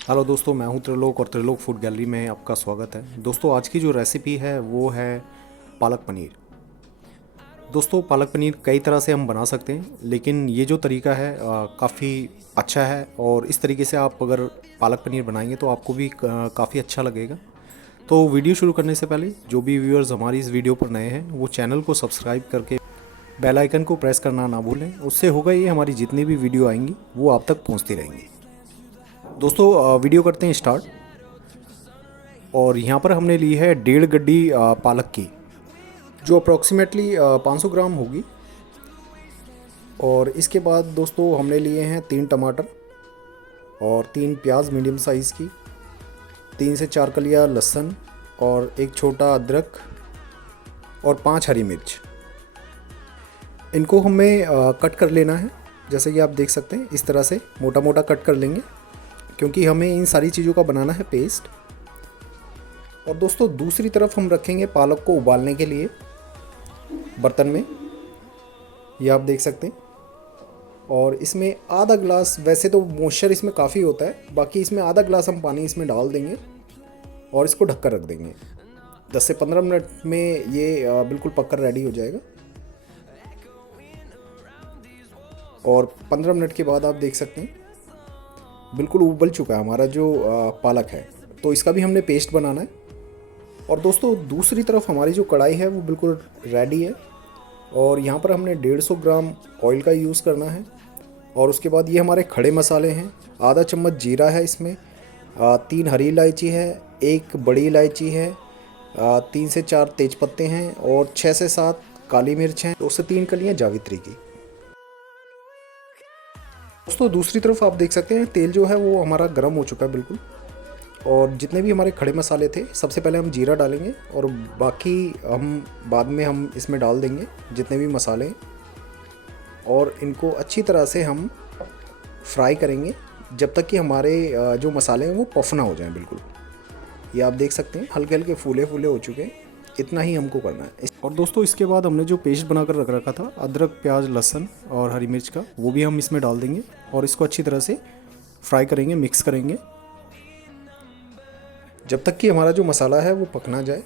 Hello दोस्तों, मैं हूं त्रिलोक और त्रिलोक फूड गैलरी में आपका स्वागत है। दोस्तों, आज की जो रेसिपी है वो है पालक पनीर। दोस्तों, पालक पनीर कई तरह से हम बना सकते हैं, लेकिन ये जो तरीका है काफ़ी अच्छा है। और इस तरीके से आप अगर पालक पनीर बनाएंगे तो आपको भी काफ़ी अच्छा लगेगा। तो वीडियो शुरू करने से पहले जो भी व्यूअर्स हमारी इस वीडियो पर नए हैं वो चैनल को सब्सक्राइब करके बेल आइकन को प्रेस करना ना भूलें। उससे होगा ये, हमारी जितनी भी वीडियो आएंगी वो आप तक पहुंचती रहेंगी। दोस्तों, वीडियो करते हैं स्टार्ट। और यहाँ पर हमने ली है 1.5 गड्डी पालक की, जो अप्रॉक्सीमेटली 500 ग्राम होगी। और इसके बाद दोस्तों हमने लिए हैं 3 टमाटर और 3 प्याज मीडियम साइज़ की, 3 से 4 कलियाँ लहसुन और एक छोटा अदरक और 5 हरी मिर्च। इनको हमें कट कर लेना है। जैसे कि आप देख सकते हैं, इस तरह से मोटा मोटा कट कर लेंगे, क्योंकि हमें इन सारी चीज़ों का बनाना है पेस्ट। और दोस्तों, दूसरी तरफ हम रखेंगे पालक को उबालने के लिए बर्तन में, ये आप देख सकते हैं। और इसमें आधा ग्लास, वैसे तो मॉइस्चर इसमें काफ़ी होता है, बाकी इसमें आधा ग्लास हम पानी इसमें डाल देंगे और इसको ढककर रख देंगे। 10 से 15 मिनट में ये बिल्कुल पककर रेडी हो जाएगा। और 15 मिनट के बाद आप देख सकते हैं बिल्कुल उबल चुका है हमारा जो पालक है। तो इसका भी हमने पेस्ट बनाना है। और दोस्तों, दूसरी तरफ हमारी जो कढ़ाई है वो बिल्कुल रेडी है। और यहाँ पर हमने 150 ग्राम ऑयल का यूज़ करना है। और उसके बाद ये हमारे खड़े मसाले हैं। आधा चम्मच जीरा है इसमें, 3 हरी इलायची है, 1 बड़ी इलायची है, 3 से 4 तेज़पत्ते हैं और 6 से 7 काली मिर्च हैं, 2 से 3 कलियाँ जावित्री की। दोस्तों, दूसरी तरफ आप देख सकते हैं तेल जो है वो हमारा गर्म हो चुका है बिल्कुल। और जितने भी हमारे खड़े मसाले थे, सबसे पहले हम जीरा डालेंगे और बाकी हम बाद में हम इसमें डाल देंगे जितने भी मसाले हैं। और इनको अच्छी तरह से हम फ्राई करेंगे जब तक कि हमारे जो मसाले हैं वो पफ ना हो जाएं बिल्कुल। ये आप देख सकते हैं हल्के हल्के फूले फूले हो चुके हैं। इतना ही हमको करना है। और दोस्तों, इसके बाद हमने जो पेस्ट बनाकर रख रखा था अदरक प्याज लहसुन और हरी मिर्च का, वो भी हम इसमें डाल देंगे और इसको अच्छी तरह से फ्राई करेंगे, मिक्स करेंगे जब तक कि हमारा जो मसाला है वो पक ना जाए।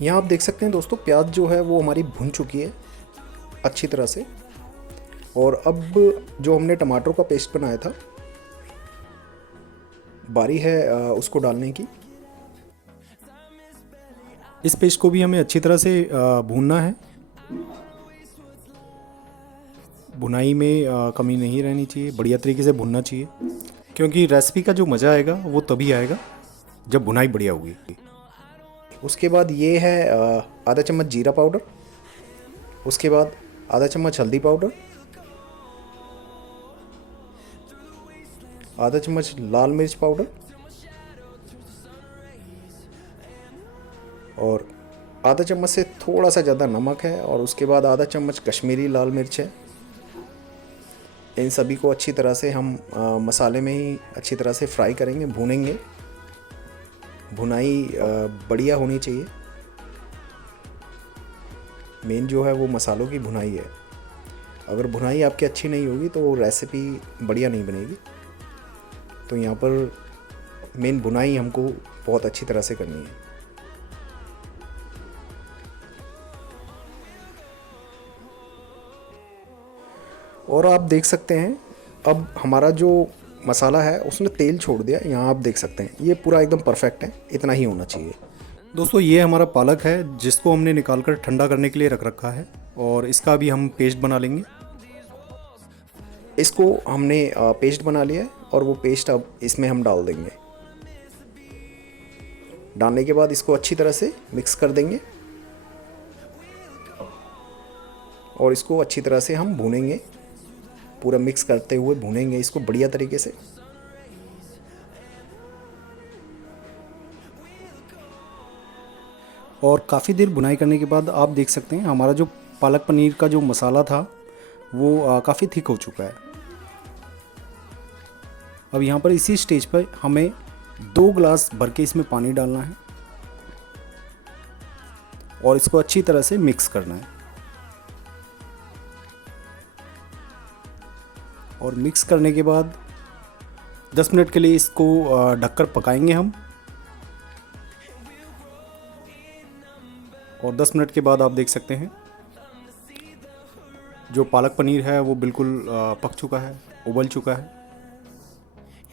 यहाँ आप देख सकते हैं दोस्तों, प्याज जो है वो हमारी भुन चुकी है अच्छी तरह से। और अब जो हमने टमाटर का पेस्ट बनाया था, बारी है उसको डालने की। इस पेस्ट को भी हमें अच्छी तरह से भूनना है। भुनाई में कमी नहीं रहनी चाहिए, बढ़िया तरीके से भुनना चाहिए, क्योंकि रेसिपी का जो मज़ा आएगा वो तभी आएगा जब भुनाई बढ़िया होगी। उसके बाद ये है आधा चम्मच जीरा पाउडर, उसके बाद आधा चम्मच हल्दी पाउडर, आधा चम्मच लाल मिर्च पाउडर और आधा चम्मच से थोड़ा सा ज़्यादा नमक है। और उसके बाद आधा चम्मच कश्मीरी लाल मिर्च है। इन सभी को अच्छी तरह से हम मसाले में ही अच्छी तरह से फ्राई करेंगे, भूनेंगे। भुनाई बढ़िया होनी चाहिए। मेन जो है वो मसालों की भुनाई है। अगर भुनाई आपकी अच्छी नहीं होगी तो रेसिपी बढ़िया नहीं बनेगी। तो यहाँ पर मेन भुनाई हमको बहुत अच्छी तरह से करनी है। और आप देख सकते हैं अब हमारा जो मसाला है उसने तेल छोड़ दिया। यहाँ आप देख सकते हैं ये पूरा एकदम परफेक्ट है, इतना ही होना चाहिए। दोस्तों, ये हमारा पालक है जिसको हमने निकाल कर ठंडा करने के लिए रख रखा है। और इसका भी हम पेस्ट बना लेंगे। इसको हमने पेस्ट बना लिया है और वो पेस्ट अब इसमें हम डाल देंगे। डालने के बाद इसको अच्छी तरह से मिक्स कर देंगे और इसको अच्छी तरह से हम भूनेंगे, पूरा मिक्स करते हुए भूनेंगे इसको बढ़िया तरीके से। और काफ़ी देर भुनाई करने के बाद आप देख सकते हैं हमारा जो पालक पनीर का जो मसाला था वो काफ़ी थिक हो चुका है। अब यहाँ पर इसी स्टेज पर हमें 2 गिलास भर के इसमें पानी डालना है और इसको अच्छी तरह से मिक्स करना है। और मिक्स करने के बाद 10 मिनट के लिए इसको ढककर पकाएंगे हम। और 10 मिनट के बाद आप देख सकते हैं जो पालक पनीर है वो बिल्कुल पक चुका है, उबल चुका है।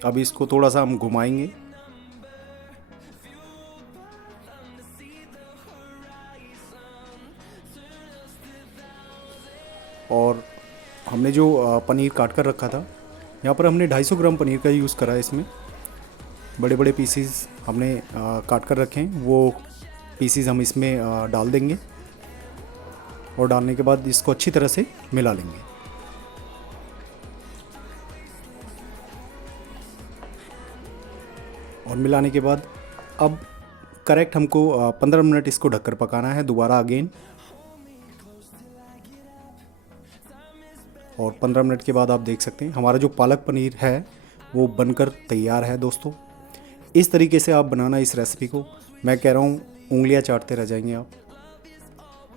अब इसको थोड़ा सा हम घुमाएंगे और हमने जो पनीर काट कर रखा था, यहाँ पर हमने 250 ग्राम पनीर का यूज़ करा है। इसमें बड़े बड़े पीसीज हमने काट कर रखे हैं, वो पीसीज हम इसमें डाल देंगे और डालने के बाद इसको अच्छी तरह से मिला लेंगे। और मिलाने के बाद अब करेक्ट हमको 15 मिनट इसको ढककर पकाना है दोबारा अगेन। और 15 मिनट के बाद आप देख सकते हैं हमारा जो पालक पनीर है वो बनकर तैयार है। दोस्तों इस तरीके से आप बनाना इस रेसिपी को, मैं कह रहा हूँ उंगलियां चाटते रह जाएंगे आप।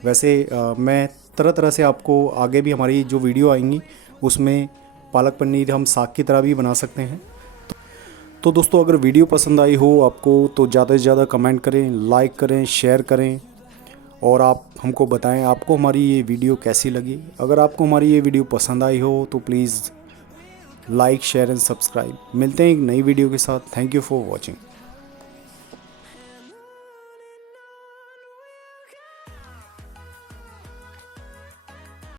वैसे मैं तरह तरह से आपको आगे भी हमारी जो वीडियो आएंगी उसमें पालक पनीर हम साग की तरह भी बना सकते हैं। तो दोस्तों अगर वीडियो पसंद आई हो आपको तो ज़्यादा से ज़्यादा कमेंट करें, लाइक करें, शेयर करें और आप हमको बताएं आपको हमारी ये वीडियो कैसी लगी। अगर आपको हमारी ये वीडियो पसंद आई हो तो please like, share and subscribe. मिलते हैं एक नई वीडियो के साथ। Thank you for watching.